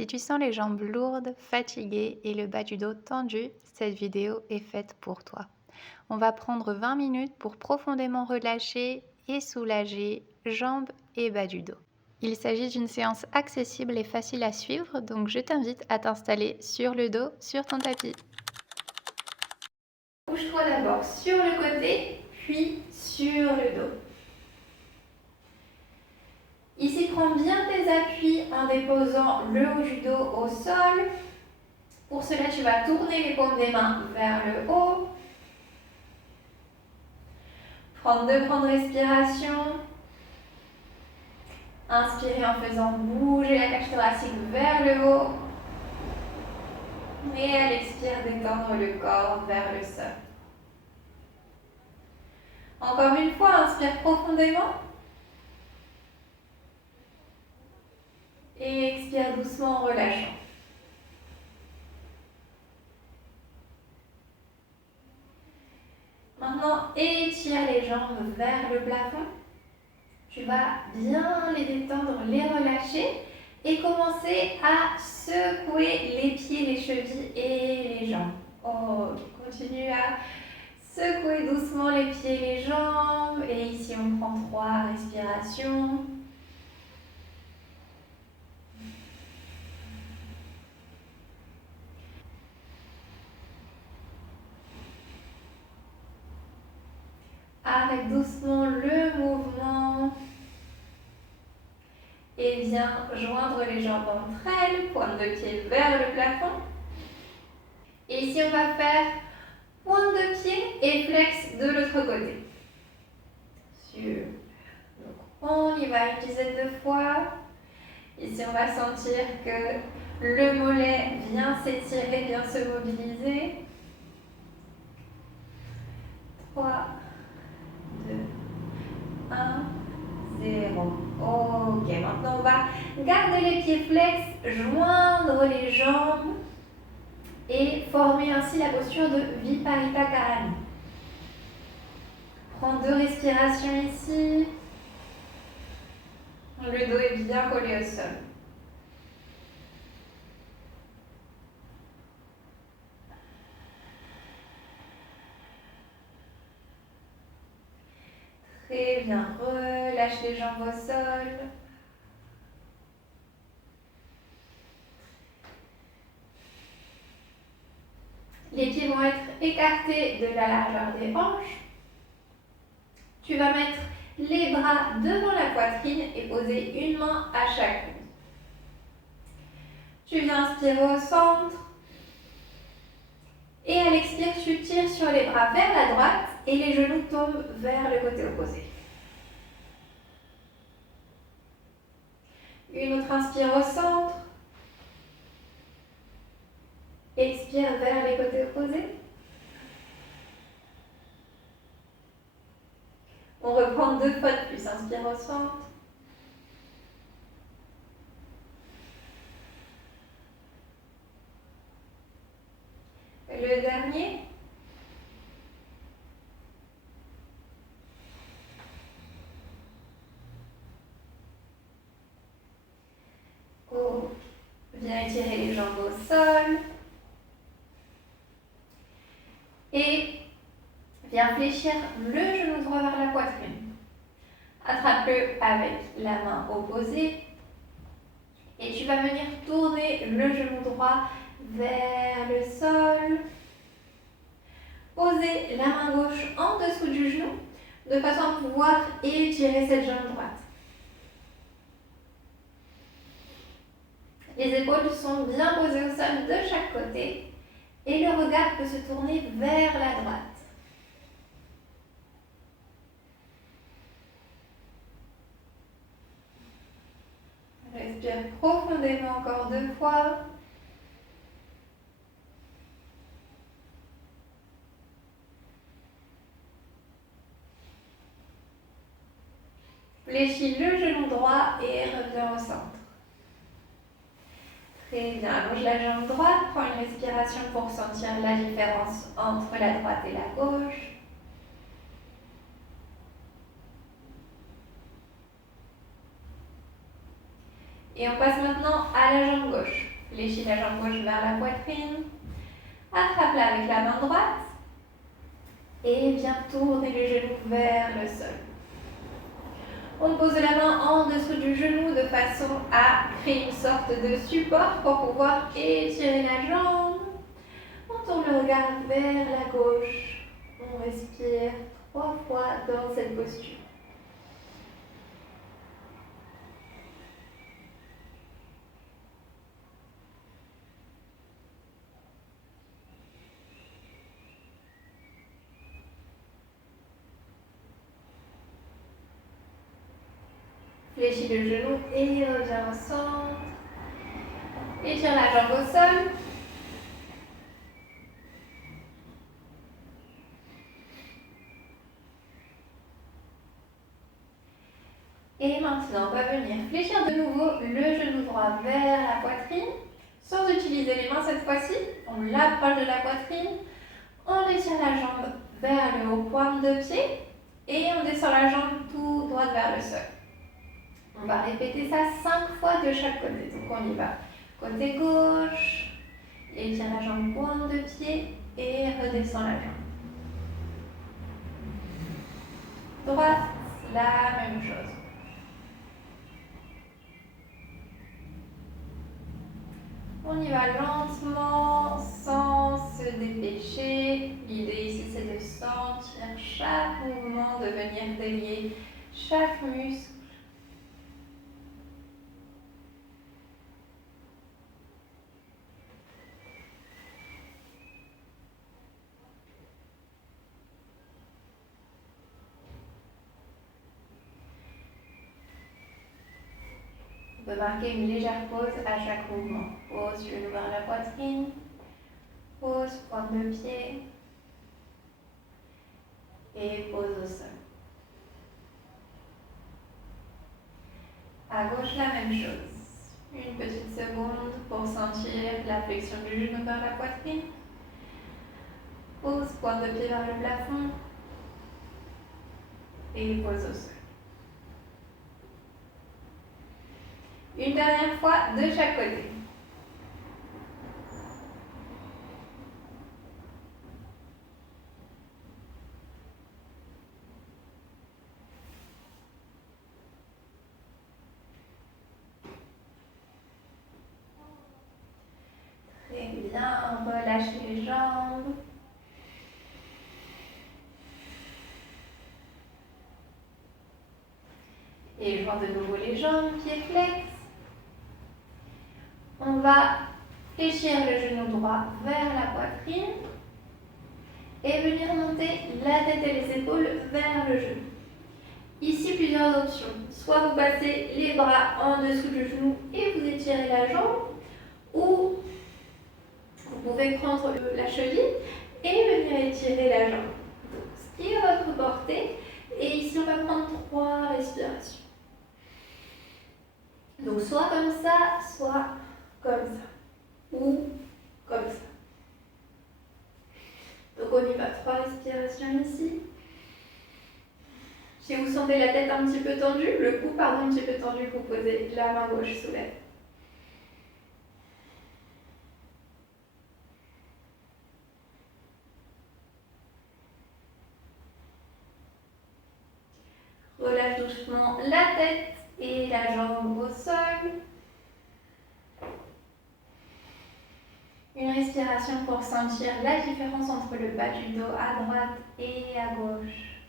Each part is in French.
Si tu sens les jambes lourdes, fatiguées et le bas du dos tendu, cette vidéo est faite pour toi. On va prendre 20 minutes pour profondément relâcher et soulager jambes et bas du dos. Il s'agit d'une séance accessible et facile à suivre, donc je t'invite à t'installer sur le dos, sur ton tapis. Couche-toi d'abord sur le côté, puis sur le dos. Ici, prends bien tes appuis en déposant le haut du dos au sol. Pour cela, tu vas tourner les paumes des mains vers le haut. Prendre deux grandes respirations. Inspirer en faisant bouger la cage thoracique vers le haut. Et à l'expire, détendre le corps vers le sol. Encore une fois, inspire profondément. Et expire doucement en relâchant. Maintenant, étire les jambes vers le plafond. Tu vas bien les détendre, les relâcher et commencer à secouer les pieds, les chevilles et les jambes. Ok, continue à secouer doucement les pieds et les jambes. Et ici, on prend 3 respirations. Arrête doucement le mouvement. Et viens joindre les jambes entre elles, pointe de pied vers le plafond. Et ici, on va faire pointe de pied et flex de l'autre côté. Super. Donc, on y va une dizaine de fois. Ici, on va sentir que le mollet vient s'étirer, vient se mobiliser. 3, 2, 1, 0. Ok, maintenant on va garder les pieds flex, joindre les jambes et former ainsi la posture de Viparita Karani. Prends 2 respirations ici. Le dos est bien collé au sol. Très bien, relâche les jambes au sol. Les pieds vont être écartés de la largeur des hanches. Tu vas mettre les bras devant la poitrine et poser une main à chaque coude. Tu viens inspirer au centre. Et à l'expire, tu tires sur les bras vers la droite et les genoux tombent vers le côté opposé. Une autre inspire au centre. Expire vers les côtés opposés. On reprend 2 fois de plus. Inspire au centre. Le dernier. Oh. Viens étirer les jambes au sol. Et viens fléchir le genou droit vers la poitrine. Attrape-le avec la main opposée. Et tu vas venir tourner le genou droit vers le sol. Poser la main gauche en dessous du genou de façon à pouvoir étirer cette jambe droite. Les épaules sont bien posées au sol de chaque côté et le regard peut se tourner vers la droite. Respire profondément encore 2 fois. Fléchis le genou droit et reviens au centre. Très bien, allonge la jambe droite, prends une respiration pour sentir la différence entre la droite et la gauche. Et on passe maintenant à la jambe gauche. Fléchis la jambe gauche vers la poitrine. Attrape-la avec la main droite. Et viens tourner les genoux vers le sol. On pose la main en dessous du genou de façon à créer une sorte de support pour pouvoir étirer la jambe. On tourne le regard vers la gauche. On respire 3 fois dans cette posture. Fléchis le genou et reviens au centre. Étire la jambe au sol. Et maintenant, on va venir fléchir de nouveau le genou droit vers la poitrine, sans utiliser les mains cette fois-ci. On l'approche de la poitrine, on étire la jambe vers le haut, pointe de pied, et on descend la jambe tout droite vers le sol. On va répéter ça 5 fois de chaque côté. Donc on y va. Côté gauche, étire la jambe, pointe de pied, et redescend la jambe. Droite, la même chose. On y va lentement, sans se dépêcher. L'idée ici, c'est de sentir chaque mouvement, de venir délier chaque muscle. On peut marquer une légère pause à chaque mouvement. Pause, genou vers la poitrine. Pause, pointe de pied. Et pause au sol. À gauche, la même chose. Une petite seconde pour sentir la flexion du genou vers la poitrine. Pause, pointe de pied vers le plafond. Et pause au sol. Une dernière fois de chaque côté. Très bien, relâche les jambes. Et joins de nouveau les jambes, pieds flex. On va fléchir le genou droit vers la poitrine et venir monter la tête et les épaules vers le genou. Ici, plusieurs options. Soit vous passez les bras en dessous du genou et vous étirez la jambe, ou vous pouvez prendre la cheville et venir étirer la jambe. Donc, ce qui est à votre portée. Et ici, on va prendre 3 respirations. Donc, soit comme ça, soit comme ça, ou comme ça. Donc on y va, 3 respirations ici. Si vous sentez la tête un petit peu tendue, le cou un petit peu tendu, vous posez la main gauche sous la tête. Relâche doucement la tête et la jambe au sol. Une respiration pour sentir la différence entre le bas du dos à droite et à gauche.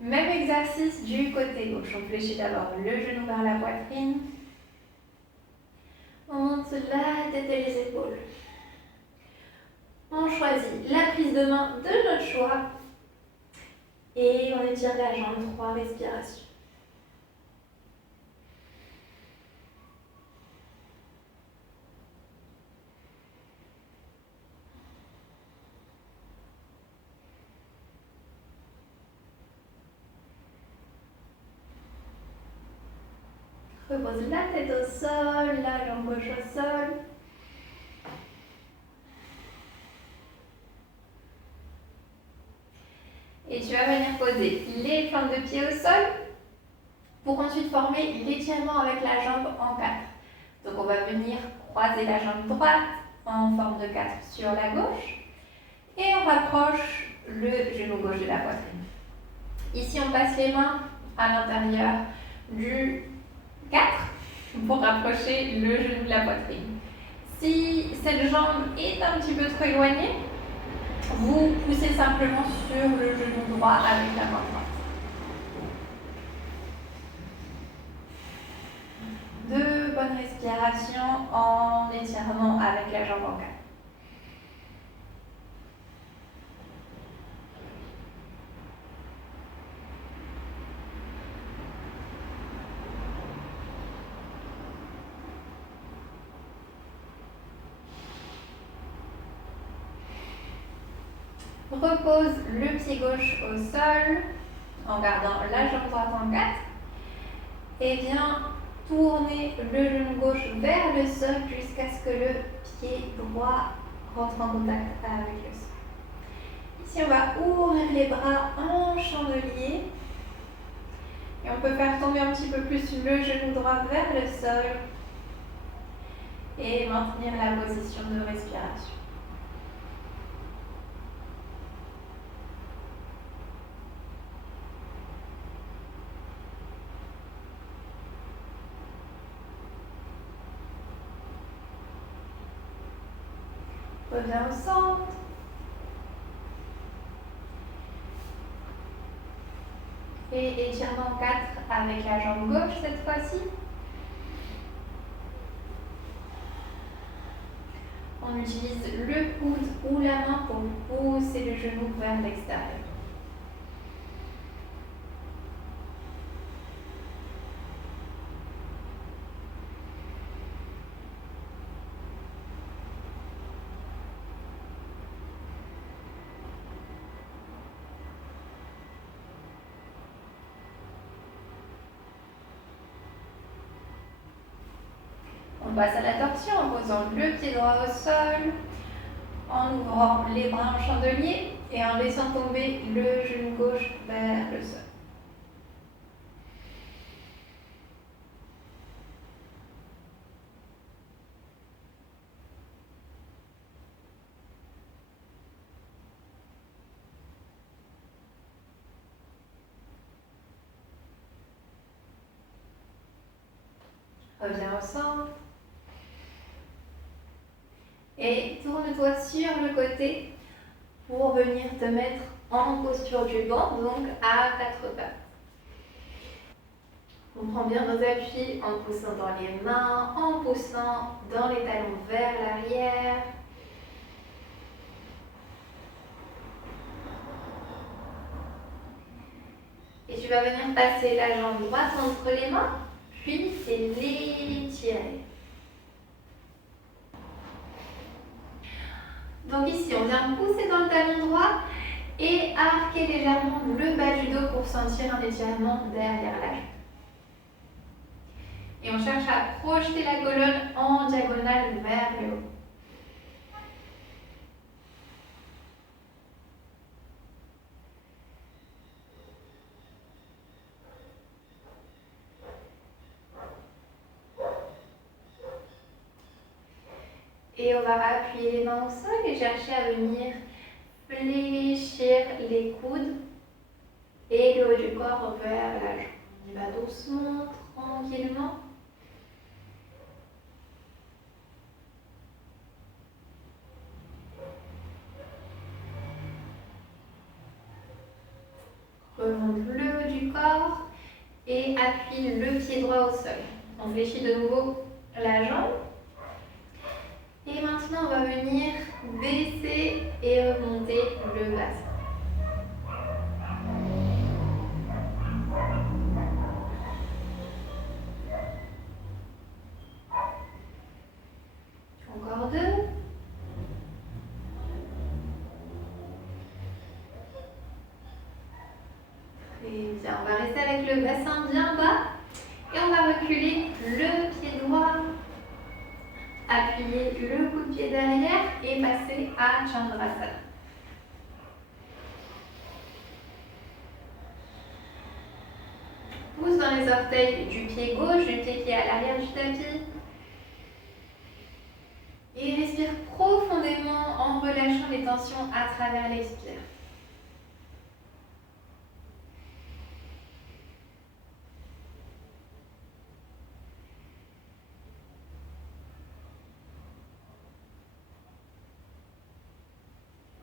Même exercice du côté gauche. On fléchit d'abord le genou vers la poitrine. On monte la tête et les épaules. On choisit la prise de main de notre choix. Et on étire la jambe, 3 respirations. Repose la tête au sol, la jambe gauche au sol. Et tu vas venir poser les plantes de pied au sol. pour ensuite former l'étirement avec la jambe en 4. Donc on va venir croiser la jambe droite en forme de 4 sur la gauche et on rapproche le genou gauche de la poitrine. Ici on passe les mains à l'intérieur du 4 pour rapprocher le genou de la poitrine. Si cette jambe est un petit peu trop éloignée, vous poussez simplement sur le genou droit avec la main droite. Deux bonnes respirations en étirement avec la jambe en 4. Repose le pied gauche au sol en gardant la jambe droite en 4 et viens tourner le genou gauche vers le sol jusqu'à ce que le pied droit rentre en contact avec le sol. Ici, on va ouvrir les bras en chandelier et on peut faire tomber un petit peu plus le genou droit vers le sol et maintenir la position de respiration. Reviens au centre. Et étirement 4 avec la jambe gauche cette fois-ci. On utilise le coude ou la main pour pousser le genou vers l'extérieur. On passe à la torsion en posant le pied droit au sol, en ouvrant les bras en chandelier et en laissant tomber le genou gauche vers le sol. Reviens au centre. Et tourne-toi sur le côté pour venir te mettre en posture du banc, donc à 4 pattes. On prend bien nos appuis en poussant dans les mains, en poussant dans les talons vers l'arrière. Et tu vas venir passer la jambe droite entre les mains, puis l'étirer. Donc ici, on vient pousser dans le talon droit et arquer légèrement le bas du dos pour sentir un étirement derrière la jambe. Et on cherche à projeter la colonne en diagonale vers le haut. Et on va appuyer les mains au sol et chercher à venir fléchir les coudes et le haut du corps vers la jambe. On y va doucement, tranquillement. Remonte le haut du corps et appuie le pied droit au sol. On fléchit de nouveau la jambe. Et maintenant, on va venir baisser et remonter le bassin. Encore deux. Très bien, on va rester avec le bassin bien bas et on va reculer le pied droit. Appuyer le bout de pied derrière et passer à Chandrasana. pouce dans les orteils du pied gauche, du pied qui est à l'arrière du tapis. Et respire profondément en relâchant les tensions à travers l'expire.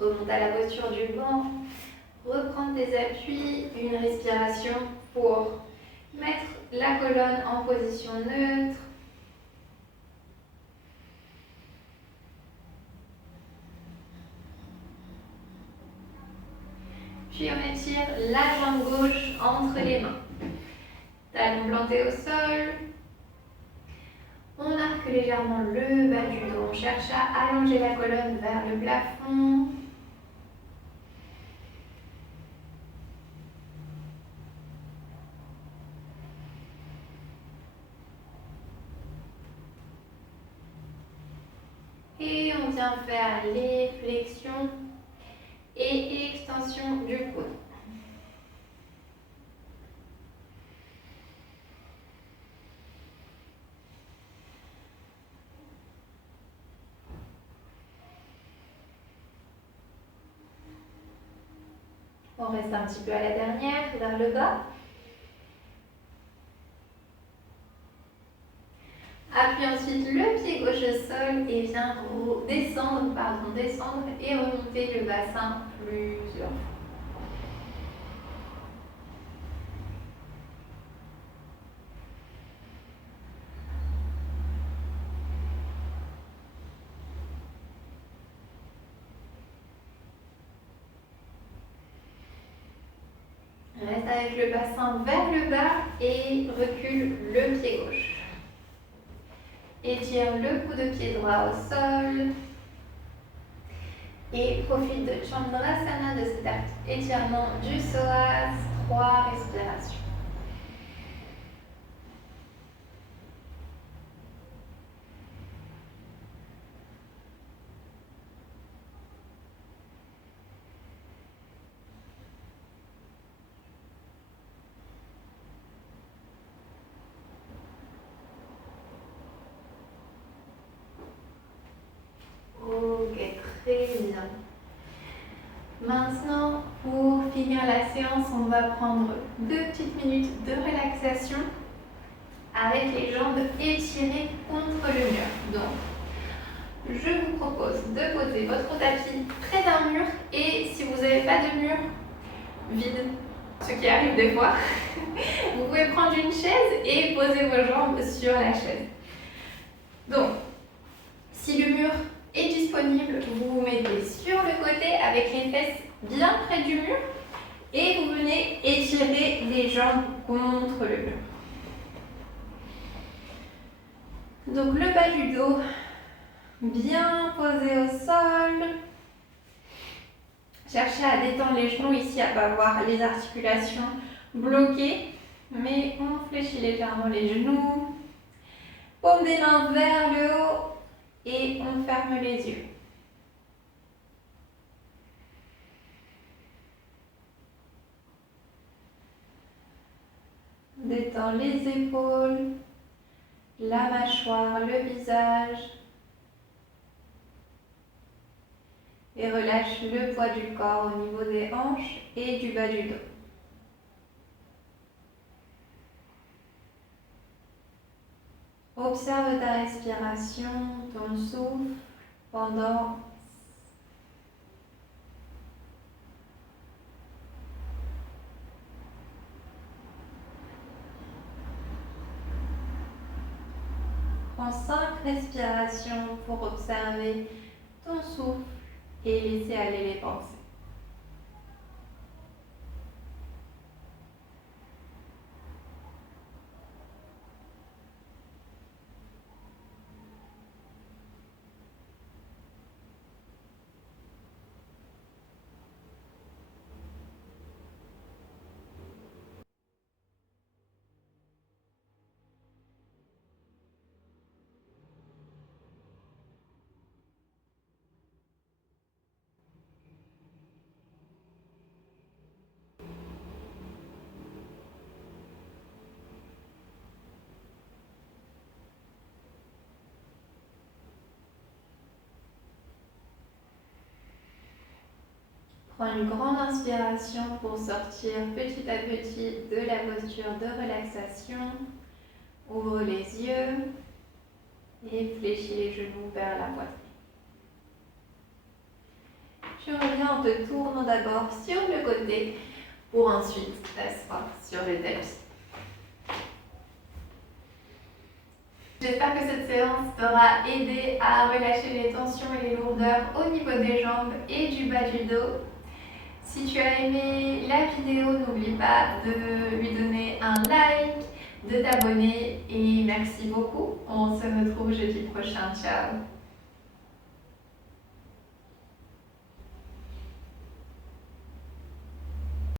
Remonte à la posture du banc. Reprendre tes appuis, une respiration pour mettre la colonne en position neutre. Puis on étire la jambe gauche entre les mains. Talon planté au sol. On arque légèrement le bas du dos. On cherche à allonger la colonne vers le plafond. Et on vient faire les flexions et extension du coude. On reste un petit peu à la dernière, vers le bas. Appuie ensuite le pied gauche au sol et viens descendre et remonter le bassin plusieurs fois. Reste avec le bassin vers le bas et recule le pied gauche. Étire le bout de pied droit au sol. Et profite de Chandrasana, de cet étirement du psoas. 3 respirations. Ok, très bien. Maintenant, pour finir la séance, on va prendre 2 petites minutes de relaxation avec les jambes étirées contre le mur. Donc, je vous propose de poser votre tapis près d'un mur et si vous n'avez pas de mur vide, ce qui arrive des fois, vous pouvez prendre une chaise et poser vos jambes sur la chaise. Donc, si le mur est disponible, vous vous mettez sur le côté avec les fesses bien près du mur et vous venez étirer les jambes contre le mur. Donc le bas du dos bien posé au sol. Cherchez à détendre les genoux ici, à ne pas avoir les articulations bloquées, mais on fléchit légèrement les genoux. Paume des mains vers le haut. Et on ferme les yeux. Détends les épaules, la mâchoire, le visage. Et relâche le poids du corps au niveau des hanches et du bas du dos. Observe ta respiration, ton souffle pendant prends 5 respirations pour observer ton souffle et laisser aller les pensées. Prends une grande inspiration pour sortir petit à petit de la posture de relaxation. Ouvre les yeux et fléchis les genoux vers la poitrine. Tu reviens en te tournant d'abord sur le côté pour ensuite t'asseoir sur le tapis. J'espère que cette séance t'aura aidé à relâcher les tensions et les lourdeurs au niveau des jambes et du bas du dos. Si tu as aimé la vidéo, n'oublie pas de lui donner un like, de t'abonner et merci beaucoup. On se retrouve jeudi prochain. Ciao!